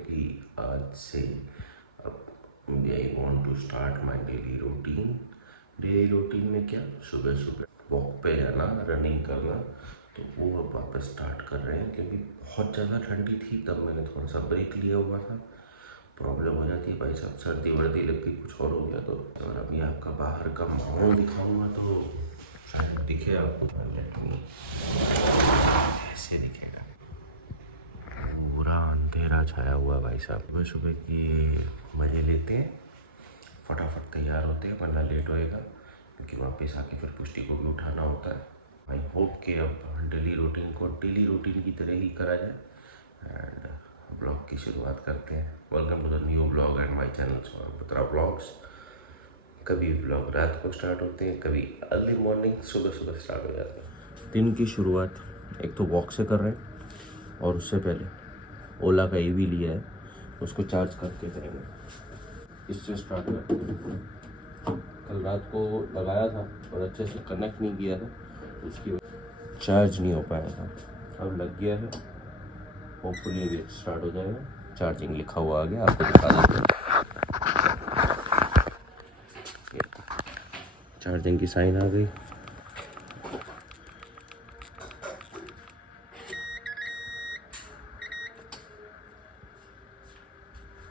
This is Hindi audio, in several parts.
कि आज से अब I want to start my daily routine. Daily routine में क्या, सुबह सुबह वॉक पे जाना, रनिंग करना, तो वो अब वापस स्टार्ट कर रहे हैं क्योंकि बहुत ज़्यादा ठंडी थी। तब मैंने थोड़ा सा ब्रेक लिया हुआ था। प्रॉब्लम हो जाती है भाई साहब, सर्दी वर्दी लग गई, कुछ और हो गया तो। और अभी आपका बाहर का माहौल दिखाऊंगा तो शायद दिखे आपको। ऐसे दिखेगा, पूरा अंधेरा छाया हुआ भाई साहब। सुबह सुबह की मज़े लेते हैं, फटाफट तैयार होते हैं वरना लेट होएगा क्योंकि वापस आके फिर पुष्टि को भी उठाना होता है। आई होप कि अब डेली रूटीन को डेली रूटीन की तरह ही करा जाए। एंड ब्लॉग की शुरुआत करते हैं। Welcome to the new blog and my channel Saurabh blogs. कभी ब्लॉग रात को स्टार्ट होते हैं, कभी अर्ली मॉर्निंग सुबह सुबह स्टार्ट हो जाते हैं। दिन की शुरुआत एक तो वॉक से कर रहे हैं और उससे पहले ओला का ईवी लिया है, उसको चार्ज करके करेंगे। इससे स्टार्ट करते हैं। कल रात को लगाया था और अच्छे से कनेक्ट नहीं किया था, उसकी चार्ज नहीं हो पाया था। अब लग गया है, होपफुली अभी स्टार्ट हो जाएगा। चार्जिंग लिखा हुआ आ गया, आपको दिखा देते हैं। चार्जिंग की साइन आ गई।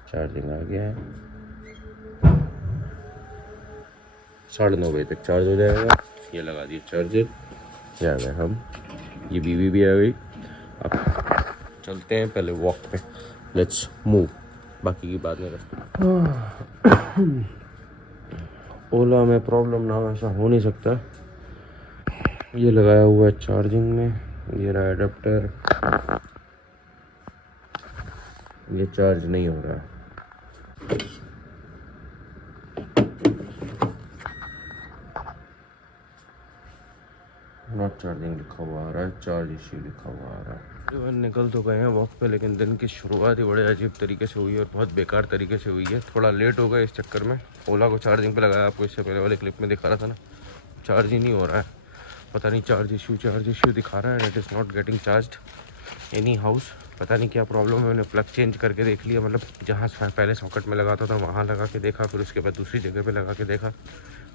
चार्जिंग आ गया है, 9:30 बजे तक चार्ज हो जाएगा। ये लगा दिए चार्जर, ये आ गए हम, ये बीवी भी आ गई। अब चलते हैं पहले वॉक पे, लेट्स मूव, बाकी की बात में करते हैं। ओला में प्रॉब्लम ना ऐसा हो नहीं सकता। ये लगाया हुआ है चार्जिंग में, ये रहा एडाप्टर, ये चार्ज नहीं हो रहा है। नॉट चार्जिंग लिखा हुआ आ रहा है, चार्ज इश्यू लिखा हुआ आ रहा है। निकल तो गए हैं वॉक पे, लेकिन दिन की शुरुआत ही बड़े अजीब तरीके से हुई है और बहुत बेकार तरीके से हुई है। थोड़ा लेट हो गया इस चक्कर में। ओला को चार्जिंग पे लगाया, आपको इससे पहले वाले क्लिप में दिखा रहा था ना, चार्ज ही नहीं हो रहा है। पता नहीं, चार्ज इशू दिखा रहा है। It is not getting charge any house. पता नहीं क्या प्रॉब्लम है। मैंने प्लग चेंज करके देख लिया, मतलब जहाँ पहले सॉकेट में लगाता था वहाँ लगा के देखा, फिर उसके बाद दूसरी जगह पे लगा के देखा,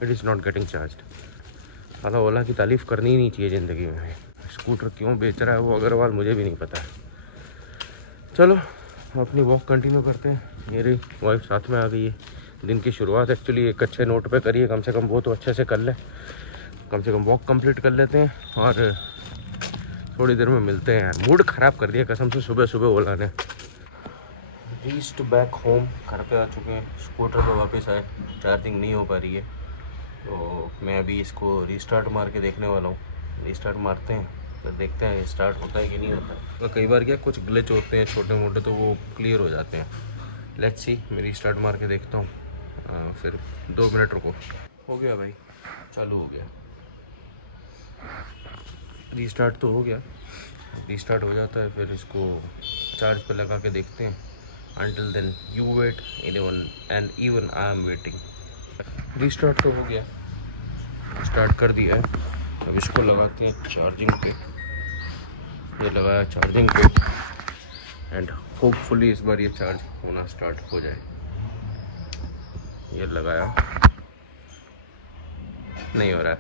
it is not getting charge. साला ओला की तारीफ़ करनी ही नहीं चाहिए ज़िंदगी में। स्कूटर क्यों बेच रहा है वो अग्रवाल, मुझे भी नहीं पता है। चलो अपनी वॉक कंटिन्यू करते हैं। मेरी वाइफ साथ में आ गई है। दिन की शुरुआत एक्चुअली एक अच्छे नोट पे करिए, कम से कम वो तो अच्छे से कर ले, कम से कम वॉक कंप्लीट कर लेते हैं और थोड़ी देर में मिलते हैं। मूड ख़राब कर दिया कसम से सुबह सुबह ओला ने। रीच्ड बैक होम, घर पे आ चुके हैं। स्कूटर पे वापस आए, चार्जिंग नहीं हो पा रही है तो मैं अभी इसको रीस्टार्ट मार के देखने वाला हूँ। रीस्टार्ट मारते हैं तो देखते हैं स्टार्ट होता है कि नहीं होता। तो कई बार क्या कुछ ग्लिच होते हैं छोटे मोटे, तो वो क्लियर हो जाते हैं। लेट्स सी, मैं रीस्टार्ट मार के देखता हूँ। फिर 2 मिनट रुको। हो गया भाई, चालू हो गया। रीस्टार्ट तो हो गया। रीस्टार्ट हो जाता है फिर इसको चार्ज पे लगा के देखते हैं। Until then you wait and even I am waiting। Restart तो हो गया, स्टार्ट कर दिया है। अब इसको लगाते हैं चार्जिंग पे। ये लगाया चार्जिंग पे एंड होपफुली इस बार ये चार्ज होना स्टार्ट हो जाए। ये लगाया, नहीं हो रहा है,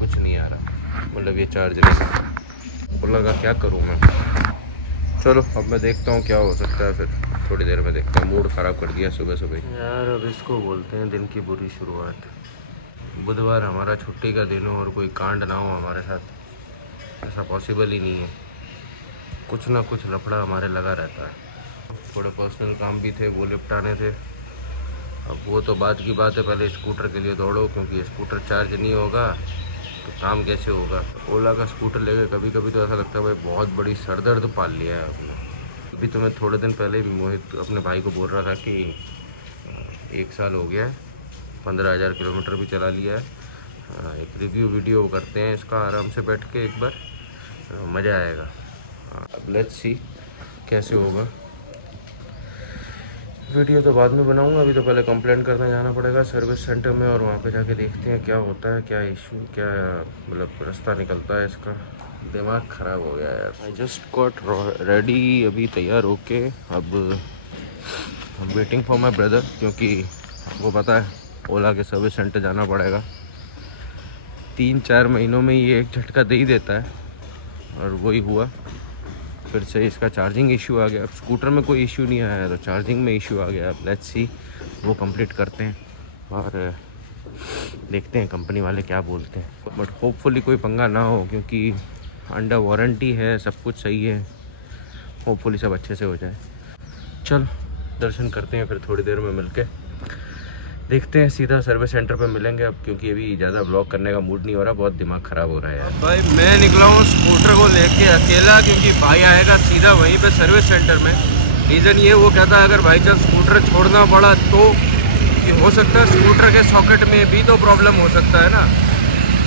कुछ नहीं आ रहा, मतलब ये चार्ज नहीं। वो लगा क्या करूँ मैं। चलो अब मैं देखता हूँ क्या हो सकता है, फिर थोड़ी देर में देखता हूँ। मूड ख़राब कर दिया सुबह सुबह यार। अब इसको बोलते हैं दिन की बुरी शुरुआत। बुधवार हमारा छुट्टी का दिन हो और कोई कांड ना हो हमारे साथ, ऐसा पॉसिबल ही नहीं है। कुछ ना कुछ लफड़ा हमारे लगा रहता है। थोड़े पर्सनल काम भी थे, वो निपटाने थे। अब वो तो बात की बात है, पहले स्कूटर के लिए दौड़ो क्योंकि स्कूटर चार्ज नहीं होगा तो काम कैसे होगा। ओला का स्कूटर लेके कभी कभी तो ऐसा लगता है भाई बहुत बड़ी सरदर्द पाल लिया है आपने। अभी तो मैं थोड़े दिन पहले मोहित अपने भाई को बोल रहा था कि 1 साल हो गया है, 15,000 किलोमीटर भी चला लिया है। एक रिव्यू वीडियो करते हैं इसका आराम से बैठ के एक बार, मज़ा आएगा। अब लेट्स सी कैसे होगा। वीडियो तो बाद में बनाऊंगा, अभी तो पहले कंप्लेंट करने जाना पड़ेगा सर्विस सेंटर में और वहाँ पे जाके देखते हैं क्या होता है, क्या इशू, क्या मतलब रास्ता निकलता है इसका। दिमाग ख़राब हो गया यार। आई जस्ट गॉट रेडी, अभी तैयार होके अब वेटिंग फॉर माई ब्रदर, क्योंकि आपको पता है ओला के सर्विस सेंटर जाना पड़ेगा। 3-4 महीनों में ये एक झटका दे ही देता है, और वही हुआ। फिर से इसका चार्जिंग इशू आ गया। अब स्कूटर में कोई इशू नहीं आया तो चार्जिंग में इशू आ गया। अब लेट्स सी, वो कंप्लीट करते हैं और देखते हैं कंपनी वाले क्या बोलते हैं। बट होपफुली कोई पंगा ना हो, क्योंकि अंडर वारंटी है, सब कुछ सही है। होपफुली सब अच्छे से हो जाए। चल दर्शन करते हैं, फिर थोड़ी देर में मिलके देखते हैं। सीधा सर्विस सेंटर पे मिलेंगे अब, क्योंकि अभी ज़्यादा ब्लॉग करने का मूड नहीं हो रहा, बहुत दिमाग ख़राब हो रहा है यार। भाई मैं निकला हूँ स्कूटर को लेके अकेला, क्योंकि भाई आएगा सीधा वहीं पे सर्विस सेंटर में। रीज़न ये, वो कहता है अगर भाई चांस स्कूटर छोड़ना पड़ा तो ये हो सकता है स्कूटर के सॉकेट में भी तो प्रॉब्लम हो सकता है ना।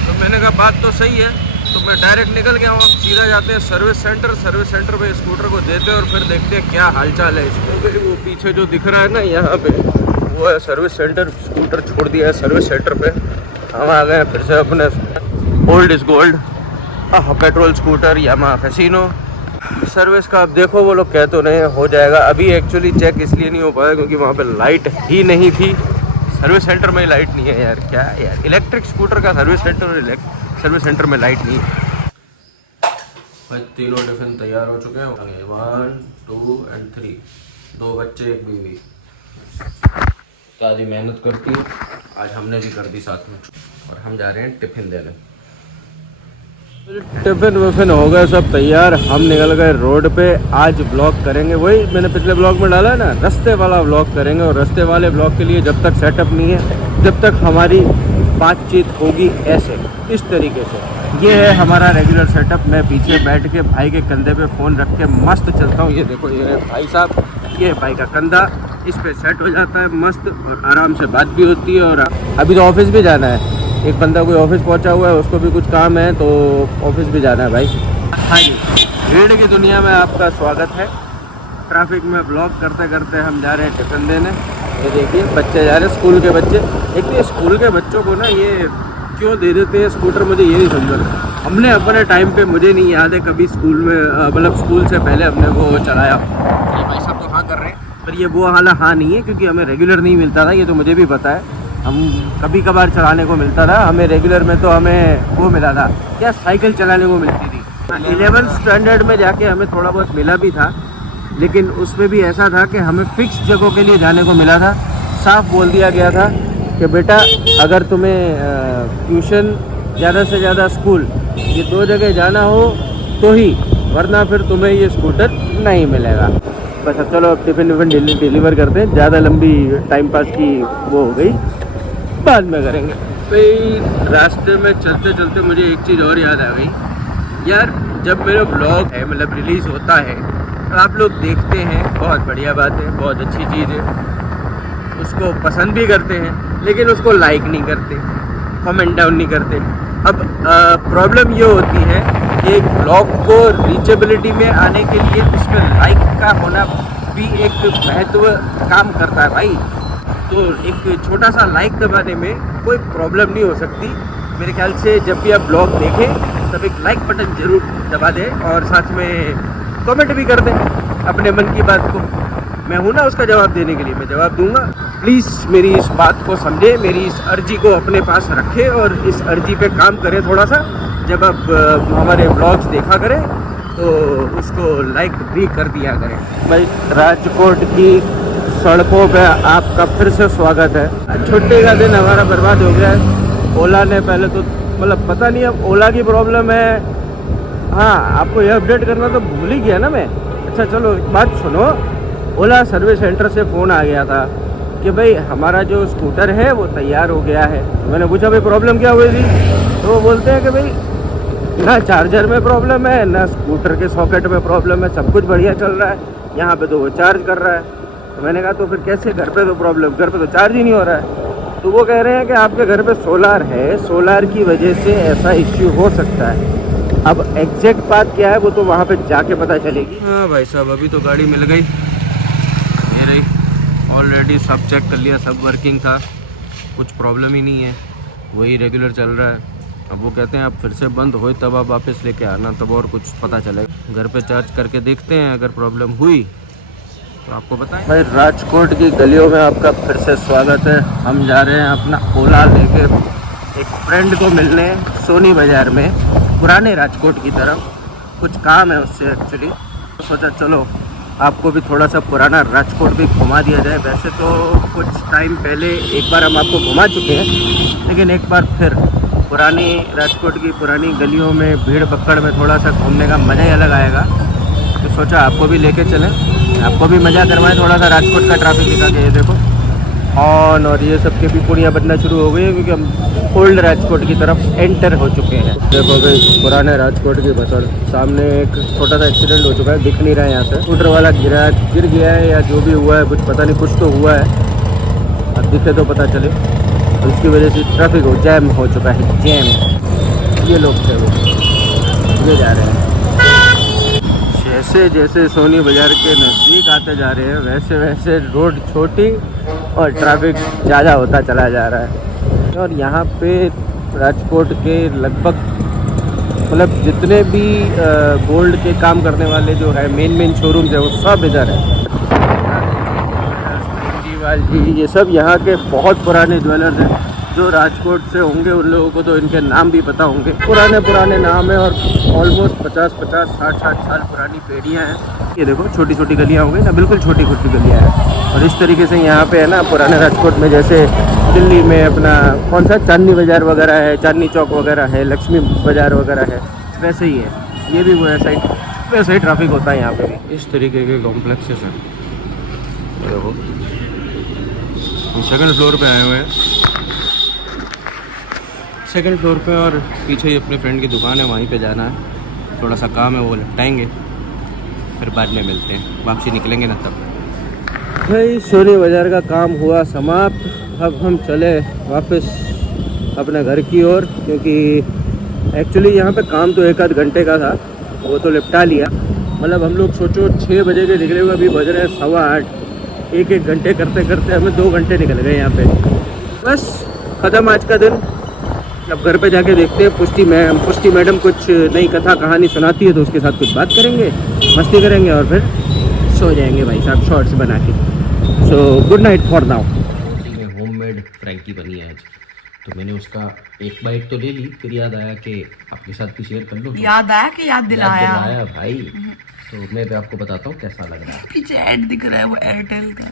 तो मैंने कहा बात तो सही है, तो मैं डायरेक्ट निकल गया हूँ। अब सीधा जाते हैं सर्विस सेंटर। सर्विस सेंटर पे स्कूटर को देते हैं और फिर देखते हैं क्या हालचाल है इसको। वो पीछे जो दिख रहा है ना यहाँ पे, वो है सर्विस सेंटर। स्कूटर छोड़ दिया है सर्विस सेंटर पे। हम आ गए फिर से अपने old is gold petrol scooter Yamaha Fascino service का। अब देखो वो लोग कह तो नहीं हो जाएगा। अभी एक्चुअली चेक इसलिए नहीं हो पाया क्योंकि वहाँ पे लाइट ही नहीं थी। सर्विस सेंटर में ही लाइट नहीं है यार, क्या है यार, इलेक्ट्रिक स्कूटर का सर्विस सेंटर और सर्विस सेंटर में लाइट नहीं है। भाई तीनों टिफिन तैयार हो चुके हैं। 1, 2 and 3, 2 बच्चे 1 बीवी। दादी मेहनत करती है, आज हमने भी कर दी साथ में, और हम जा रहे हैं टिफिन देने। टिफिन विफिन हो गए सब तैयार, हम निकल गए रोड पे। आज ब्लॉग करेंगे वही मैंने पिछले ब्लॉग में डाला है ना, रास्ते वाला ब्लॉग करेंगे। और रास्ते वाले ब्लॉग के लिए जब तक सेटअप नहीं है, जब तक हमारी बातचीत होगी ऐसे इस तरीके से। ये है हमारा रेगुलर सेटअप। मैं पीछे बैठ के भाई के कंधे पे फ़ोन रख के मस्त चलता हूँ। ये देखो, ये है भाई साहब, ये है भाई का कंधा, इस पे सेट हो जाता है मस्त, और आराम से बात भी होती है। और अभी तो ऑफिस भी जाना है। एक बंदा कोई ऑफिस पहुंचा हुआ है, उसको भी कुछ काम है, तो ऑफिस भी जाना है भाई। हाँ जी, भीड़ की दुनिया में आपका स्वागत है। ट्रैफिक में ब्लॉक करते करते हम जा रहे हैं टिफ़िन देने। ये देखिए बच्चे जा रहे हैं, स्कूल के बच्चे। एक तो ये स्कूल के बच्चों को ना ये क्यों दे देते हैं स्कूटर, मुझे ये नहीं समझ रहा। हमने अपने टाइम पे, मुझे नहीं याद है कभी स्कूल में, मतलब स्कूल से पहले हमने वो चलाया। ये भाई साहब तो हाँ कर रहे हैं, पर ये वो हाल हाँ नहीं है, क्योंकि हमें रेगुलर नहीं मिलता था। ये तो मुझे भी पता है, हम कभी कभार चलाने को मिलता था। हमें रेगुलर में तो हमें वो मिला था, क्या साइकिल चलाने को मिलती थी। 11th स्टैंडर्ड में जाके हमें थोड़ा बहुत मिला भी था, लेकिन उसमें भी ऐसा था कि हमें फिक्स जगहों के लिए जाने को मिला था। साफ बोल दिया गया था कि बेटा अगर तुम्हें ट्यूशन ज़्यादा से ज़्यादा स्कूल, ये 2 जगह जाना हो तो ही, वरना फिर तुम्हें ये स्कूटर नहीं मिलेगा। बस अब चलो अब टिफ़िन विफ़िन डिलीवर करते हैं। ज़्यादा लंबी टाइम पास की वो हो गई, बाद में करेंगे। भाई रास्ते में चलते चलते मुझे एक चीज़ और याद आ गई यार। जब मेरा ब्लॉग है, मतलब रिलीज़ होता है, तो आप लोग देखते हैं, बहुत बढ़िया बात है, बहुत अच्छी चीज़ है, उसको पसंद भी करते हैं, लेकिन उसको लाइक नहीं करते, कमेंट डाउन नहीं करते। अब प्रॉब्लम ये होती है कि एक ब्लॉग को रीचेबिलिटी में आने के लिए उसमें लाइक का होना भी एक महत्व काम करता है भाई। तो एक छोटा सा लाइक दबाने में कोई प्रॉब्लम नहीं हो सकती मेरे ख्याल से। जब भी आप ब्लॉग देखें तब एक लाइक बटन ज़रूर दबा दें, और साथ में कमेंट भी कर दें अपने मन की बात को। मैं हूँ ना उसका जवाब देने के लिए, मैं जवाब दूंगा। प्लीज़ मेरी इस बात को समझे, मेरी इस अर्जी को अपने पास रखें और इस अर्जी पे काम करें थोड़ा सा। जब आप हमारे ब्लॉग्स देखा करें तो उसको लाइक भी कर दिया करें। भाई राजकोट की सड़कों पे आपका फिर से स्वागत है। छुट्टी का दिन हमारा बर्बाद हो गया है। ओला ने पहले तो, मतलब पता नहीं अब ओला की प्रॉब्लम है। हाँ, आपको ये अपडेट करना तो भूल ही गया ना मैं। अच्छा चलो एक बात सुनो, ओला सर्विस सेंटर से फ़ोन आ गया था कि भाई हमारा जो स्कूटर है वो तैयार हो गया है। मैंने पूछा भाई प्रॉब्लम क्या हुई थी, तो वो बोलते हैं कि भाई ना चार्जर में प्रॉब्लम है, ना स्कूटर के सॉकेट में प्रॉब्लम है, सब कुछ बढ़िया चल रहा है। यहाँ पे तो वो चार्ज कर रहा है। तो मैंने कहा तो फिर कैसे, घर पे तो प्रॉब्लम, घर पे तो चार्ज ही नहीं हो रहा है। तो वो कह रहे हैं कि आपके घर पे सोलार है, सोलार की वजह से ऐसा इश्यू हो सकता है। अब एग्जैक्ट बात क्या है वो तो वहाँ पे जाके पता चलेगी। हाँ भाई साहब, अभी तो गाड़ी मिल गई, ये रही। ऑलरेडी सब चेक कर लिया, सब वर्किंग था, कुछ प्रॉब्लम ही नहीं है, वही रेगुलर चल रहा है। अब वो कहते हैं अब फिर से बंद हो तब आप वापस लेके आना, तब और कुछ पता चलेगा। घर पे चार्ज करके देखते हैं, अगर प्रॉब्लम हुई तो आपको बताएं। भाई राजकोट की गलियों में आपका फिर से स्वागत है। हम जा रहे हैं अपना ओला लेके एक फ्रेंड को मिलने सोनी बाज़ार में, पुराने राजकोट की तरफ। कुछ काम है उससे एक्चुअली, तो सोचा चलो आपको भी थोड़ा सा पुराना राजकोट भी घुमा दिया जाए। वैसे तो कुछ टाइम पहले एक बार हम आपको घुमा चुके हैं, लेकिन एक बार फिर पुरानी राजकोट की पुरानी गलियों में भीड़ भक्कड़ में थोड़ा सा घूमने का मज़ा ही अलग आएगा। तो सोचा आपको भी लेके चलें, आपको भी मज़ा करवाएं थोड़ा सा राजकोट का ट्रैफिक दिखा के। ये देखो हॉर्न और ये सब के भी पुड़ियाँ बनना शुरू हो गई है, क्योंकि हम ओल्ड राजकोट की तरफ एंटर हो चुके हैं। देखो भाई पुराने राजकोट की बस, और सामने एक छोटा सा एक्सीडेंट हो चुका है, दिख नहीं रहा है यहाँ से। स्कूटर वाला गिर गया है या जो भी हुआ है, कुछ पता नहीं, कुछ तो हुआ है। अब दिखे तो पता चले। तो उसकी वजह से ट्रैफिक जैम हो चुका है, जैम। ये लोग थे वो, ये जा रहे हैं। जैसे जैसे सोनी बाज़ार के नज़दीक आते जा रहे हैं, वैसे वैसे रोड छोटी और ट्रैफिक ज़्यादा होता चला जा रहा है। और यहाँ पे राजकोट के लगभग मतलब जितने भी गोल्ड के काम करने वाले जो है मेन शोरूम्स है, वो सब इधर है। जी, ये सब यहाँ के बहुत पुराने ज्वेलर्स हैं। जो राजकोट से होंगे उन लोगों को तो इनके नाम भी पता होंगे। पुराने नाम है और ऑलमोस्ट 50-60 साल पुरानी पेड़ियाँ हैं। ये देखो छोटी छोटी गलियाँ हो गई ना, बिल्कुल छोटी छोटी गलियाँ हैं। और इस तरीके से यहाँ पे है ना पुराने राजकोट में, जैसे दिल्ली में अपना कौन सा चांदनी बाज़ार वगैरह है, चांदनी चौक वगैरह है, लक्ष्मी बाज़ार वगैरह है, वैसे ही है। ये भी वैसा ही ट्रैफिक होता है यहाँ पे भी। इस तरीके के कॉम्प्लेक्सेस हैं। देखो हम सेकंड फ्लोर पे आए हुए हैं, सेकंड फ्लोर पे, और पीछे ही अपने फ्रेंड की दुकान है, वहीं पे जाना है। थोड़ा सा काम है, वो निपटाएंगे, फिर बाद में मिलते हैं। वापसी निकलेंगे ना तब। भाई सोनी बाज़ार का काम हुआ समाप्त। अब हम चले वापस अपने घर की ओर, क्योंकि एक्चुअली यहाँ पे काम तो 1 आध घंटे का था, वो तो निपटा लिया। मतलब हम लोग सोचो 6 बजे के निकले हुए, अभी बज रहे हैं 8:15। एक घंटे करते करते हमें 2 घंटे निकल गए यहाँ पे। बस ख़त्म आज का दिन। अब घर पे जाके देखते हैं, पुष्टि मैडम कुछ नई कथा कहानी सुनाती है तो उसके साथ कुछ बात करेंगे, मस्ती करेंगे और फिर सो जाएंगे भाई साहब शॉर्ट्स बना के। So good night for now. Homemade frankie बनी है आज, तो मैंने उसका एक बाइट तो ले ली, फिर याद आया कि आपके साथ भी शेयर कर लो। याद आया कि याद दिलाया भाई। तो मैं भी आपको बताता हूँ कैसा लग रहा है। पीछे ऐड दिख रहा है, वो एयरटेल का।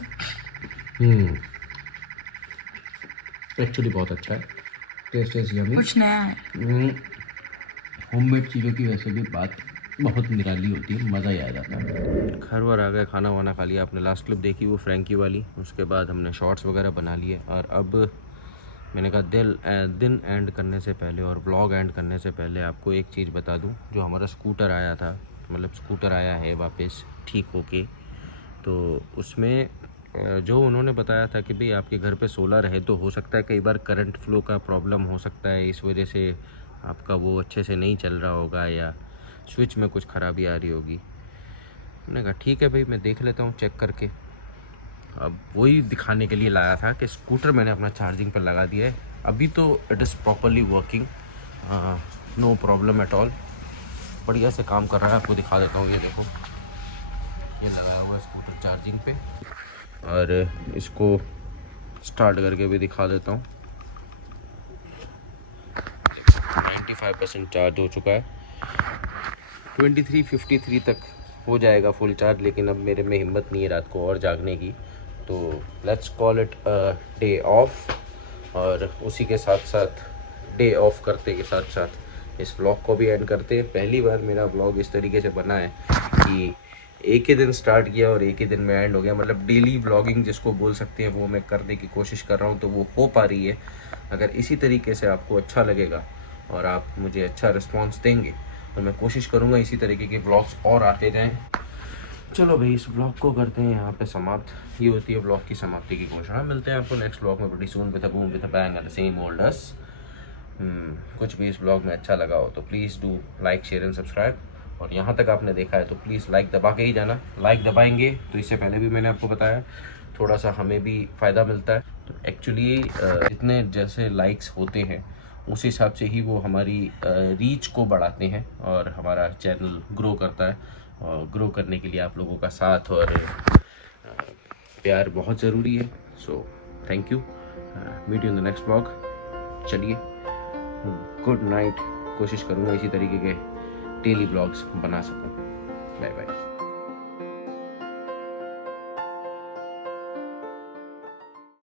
एक्चुअली बहुत अच्छा है, टेस्ट यम्मी, कुछ नया है। होममेड चीज़ों की वैसे भी बात बहुत निराली होती है, मज़ा ही आ जाता है। घर वर आ गए, खाना वाना खा लिया। आपने लास्ट क्लिप देखी वो फ्रैंकी वाली, उसके बाद हमने शॉर्ट्स वगैरह बना लिए। और अब मैंने कहा दिन एंड करने से पहले और व्लॉग एंड करने से पहले आपको एक चीज़ बता दूं। जो हमारा स्कूटर आया था, मतलब स्कूटर आया है वापस ठीक होके, तो उसमें जो उन्होंने बताया था कि भाई आपके घर पे सोलर है, तो हो सकता है कई बार करंट फ्लो का प्रॉब्लम हो सकता है, इस वजह से आपका वो अच्छे से नहीं चल रहा होगा या स्विच में कुछ ख़राबी आ रही होगी। मैंने कहा ठीक है भाई, मैं देख लेता हूँ चेक करके। अब वही दिखाने के लिए लाया था कि स्कूटर मैंने अपना चार्जिंग पर लगा दिया है। अभी तो it is properly working, no problem at all, बढ़िया से काम कर रहा है। आपको दिखा देता हूँ, ये देखो ये लगाया हुआ है स्कूटर चार्जिंग पे, और इसको स्टार्ट करके भी दिखा देता हूँ। 95% चार्ज हो चुका है, 23:53 तक हो जाएगा फुल चार्ज, लेकिन अब मेरे में हिम्मत नहीं है रात को और जागने की, तो let's call it day of. और उसी के साथ साथ डे ऑफ करते के साथ साथ इस व्लॉग को भी एंड करते हैं। पहली बार मेरा व्लॉग इस तरीके से बना है कि एक ही दिन स्टार्ट किया और एक ही दिन में एंड हो गया। मतलब डेली व्लॉगिंग जिसको बोल सकते हैं, वो मैं करने की कोशिश कर रहा हूँ, तो वो हो पा रही है। अगर इसी तरीके से आपको अच्छा लगेगा और आप मुझे अच्छा रिस्पॉन्स देंगे, तो मैं कोशिश करूँगा इसी तरीके के व्लॉग्स और आते जाएँ। चलो भाई, इस व्लॉग को करते हैं यहाँ पे समाप्त। ये होती है व्लॉग की समाप्ति की घोषणा। मिलते हैं आपको नेक्स्ट व्लॉग में बड़ी soon with a boom with a bang and the same old us. कुछ भी इस व्लॉग में अच्छा लगा हो तो please do like share and subscribe. और यहाँ तक आपने देखा है तो प्लीज़ लाइक दबा के ही जाना। लाइक दबाएंगे तो इससे पहले भी मैंने आपको बताया, थोड़ा सा हमें भी फ़ायदा मिलता है। तो एक्चुअली जितने जैसे लाइक्स होते हैं उस हिसाब से ही वो हमारी रीच को बढ़ाते हैं और हमारा चैनल ग्रो करता है। और ग्रो करने के लिए आप लोगों का साथ और प्यार बहुत ज़रूरी है। So thank you, meet you in the next vlog. चलिए, गुड नाइट। कोशिश करूँगा इसी तरीके के डेली व्लॉग्स बना सकूँ। Bye bye.